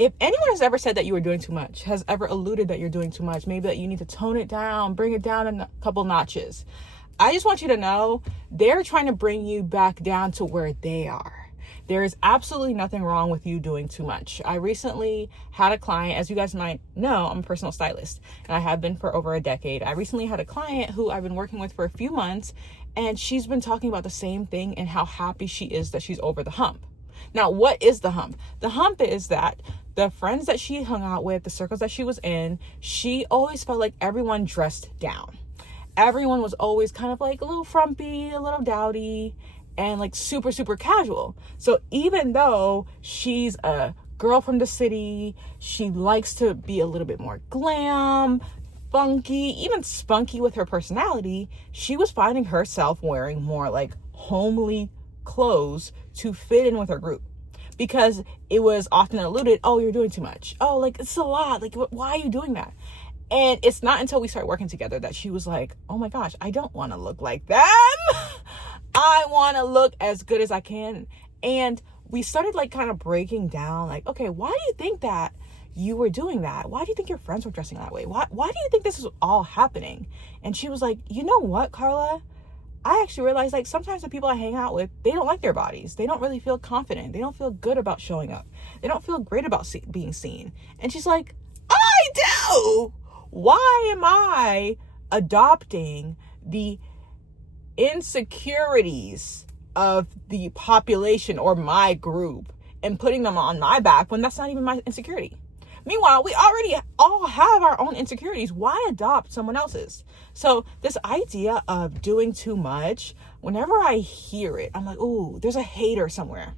If anyone has ever said that you were doing too much, has ever alluded that you're doing too much, maybe that you need to tone it down, bring it down a couple notches, I just want you to know they're trying to bring you back down to where they are. There is absolutely nothing wrong with you doing too much. I recently had a client, as you guys might know, I'm a personal stylist, and I have been for over a decade. I recently had a client who I've been working with for a few months, and she's been talking about the same thing and how happy she is that she's over the hump. Now, what is the hump? The hump is that the friends that she hung out with, the circles that she was in, she always felt like everyone dressed down. Everyone was always kind of like a little frumpy, a little dowdy, and like super, super casual. So even though she's a girl from the city, she likes to be a little bit more glam, funky, even spunky with her personality, she was finding herself wearing more like homely clothes to fit in with her group, because it was often alluded, oh, you're doing too much. Oh, like it's a lot. Like, why are you doing that? And it's not until we started working together that she was like, oh my gosh, I don't want to look like them. I want to look as good as I can. And we started like kind of breaking down like, okay, why do you think that you were doing that? Why do you think your friends were dressing that way? Why do you think this is all happening? And she was like, you know what, Carla? I actually realized like sometimes the people I hang out with, they don't like their bodies. They don't really feel confident. They don't feel good about showing up. They don't feel great about being seen. And she's like, I do. Why am I adopting the insecurities of the population or my group and putting them on my back when that's not even my insecurity? Meanwhile, we already all have our own insecurities. Why adopt someone else's? So this idea of doing too much, whenever I hear it, I'm like, ooh, there's a hater somewhere.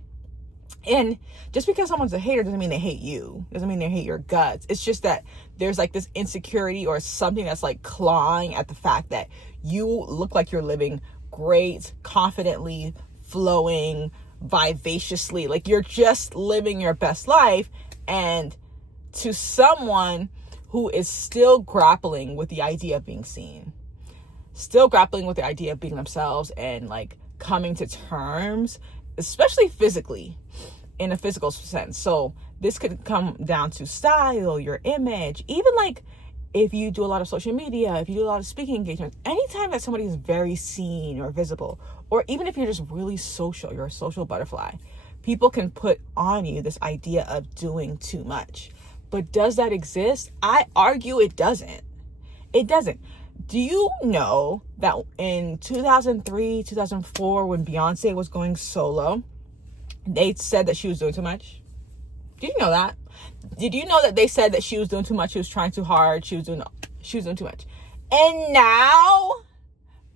And just because someone's a hater doesn't mean they hate you. Doesn't mean they hate your guts. It's just that there's like this insecurity or something that's like clawing at the fact that you look like you're living great, confidently, flowing, vivaciously. Like you're just living your best life. And to someone who is still grappling with the idea of being seen, still grappling with the idea of being themselves and like coming to terms, especially physically, in a physical sense. So this could come down to style, your image, even like if you do a lot of social media, if you do a lot of speaking engagements, anytime that somebody is very seen or visible, or even if you're just really social, you're a social butterfly, people can put on you this idea of doing too much. But does that exist? I argue it doesn't. It doesn't. Do you know that in 2003, 2004, when Beyonce was going solo, they said that she was doing too much? Did you know that? Did you know that they said that she was doing too much? She was trying too hard. She was doing too much. And now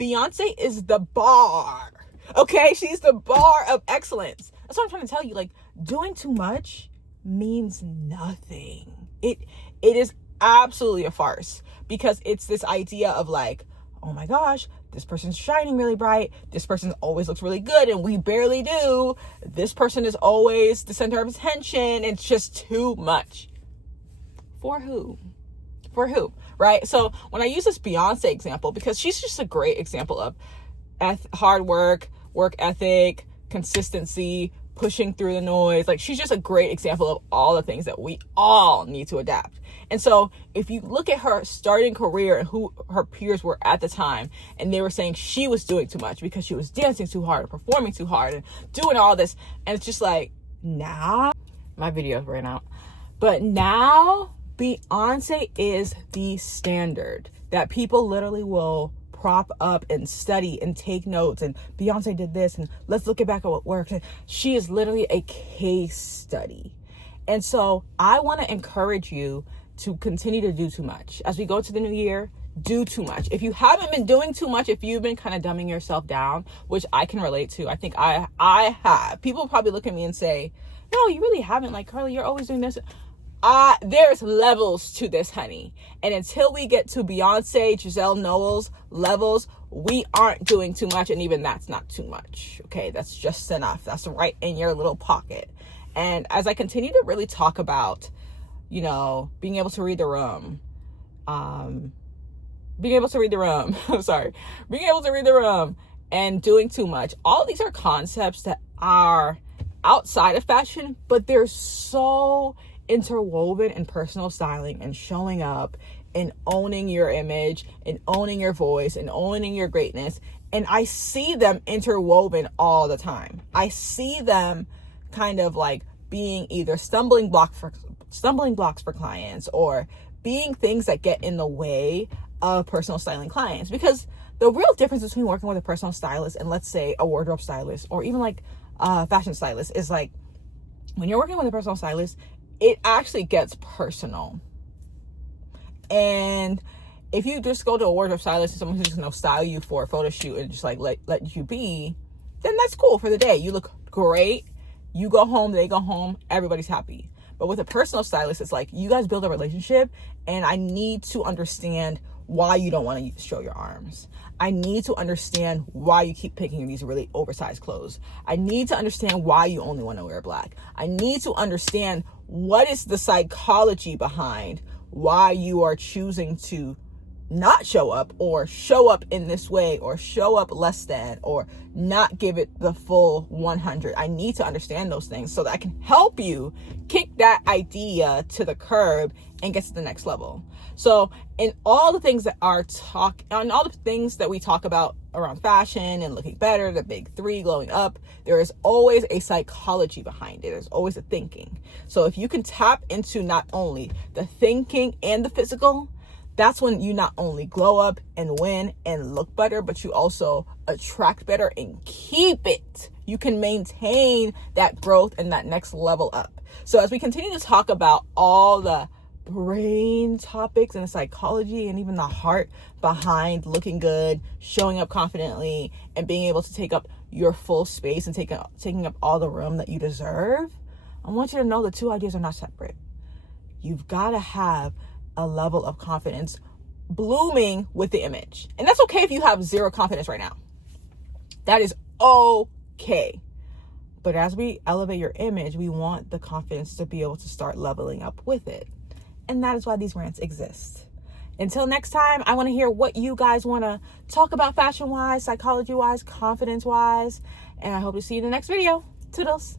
Beyonce is the bar. Okay? She's the bar of excellence. That's what I'm trying to tell you. Like, doing too much means nothing. It is absolutely a farce, because it's this idea of like, oh my gosh, this person's shining really bright. This person always looks really good and we barely do. This person is always the center of attention. It's just too much. For who? For who? Right? So when I use this Beyonce example, because she's just a great example of hard work ethic, consistency, pushing through the noise. Like, she's just a great example of all the things that we all need to adapt. And so if you look at her starting career and who her peers were at the time, and they were saying she was doing too much because she was dancing too hard, performing too hard, and doing all this, and it's just like, now my videos ran out, but now Beyonce is the standard that people literally will prop up and study and take notes, and Beyonce did this, and let's look back at what works. And she is literally a case study. And so I want to encourage you to continue to do too much. As we go to the new year, do too much. If you haven't been doing too much, if you've been kind of dumbing yourself down, which I can relate to, I think I have. People probably look at me and say, no, you really haven't. Like, Carly, you're always doing this. There's levels to this, honey. And until we get to Beyonce, Giselle Knowles levels, we aren't doing too much. And even that's not too much. Okay, that's just enough. That's right in your little pocket. And as I continue to really talk about, you know, being able to read the room, being able to read the room and doing too much, all these are concepts that are outside of fashion, but they're so interwoven in personal styling and showing up and owning your image and owning your voice and owning your greatness. And I see them interwoven all the time. I see them kind of like being either stumbling blocks for clients, or being things that get in the way of personal styling clients. Because the real difference between working with a personal stylist and, let's say, a wardrobe stylist or even like a fashion stylist is like, when you're working with a personal stylist, it actually gets personal. And if you just go to a wardrobe stylist and someone who's just going to style you for a photo shoot and just like let you be, then that's cool for the day. You look great. You go home, they go home, everybody's happy. But with a personal stylist, it's like you guys build a relationship, and I need to understand why you don't want to show your arms. I need to understand why you keep picking these really oversized clothes. I need to understand why you only want to wear black. I need to understand what is the psychology behind why you are choosing to not show up, or show up in this way, or show up less than, or not give it the full 100. I need to understand those things so that I can help you kick that idea to the curb and get to the next level. So in all the things that all the things that we talk about around fashion and looking better, the big three, glowing up, there is always a psychology behind it. There's always a thinking. So if you can tap into not only the thinking and the physical, that's when you not only glow up and win and look better, but you also attract better and keep it. You can maintain that growth and that next level up. So as we continue to talk about all the brain topics and the psychology and even the heart behind looking good, showing up confidently, and being able to take up your full space and taking up all the room that you deserve, I want you to know the two ideas are not separate. You've got to have a level of confidence blooming with the image. And that's okay if you have zero confidence right now. That is okay. But as we elevate your image, we want the confidence to be able to start leveling up with it. And that is why these rants exist. Until next time, I want to hear what you guys want to talk about fashion-wise, psychology-wise, confidence-wise. And I hope to see you in the next video. Toodles.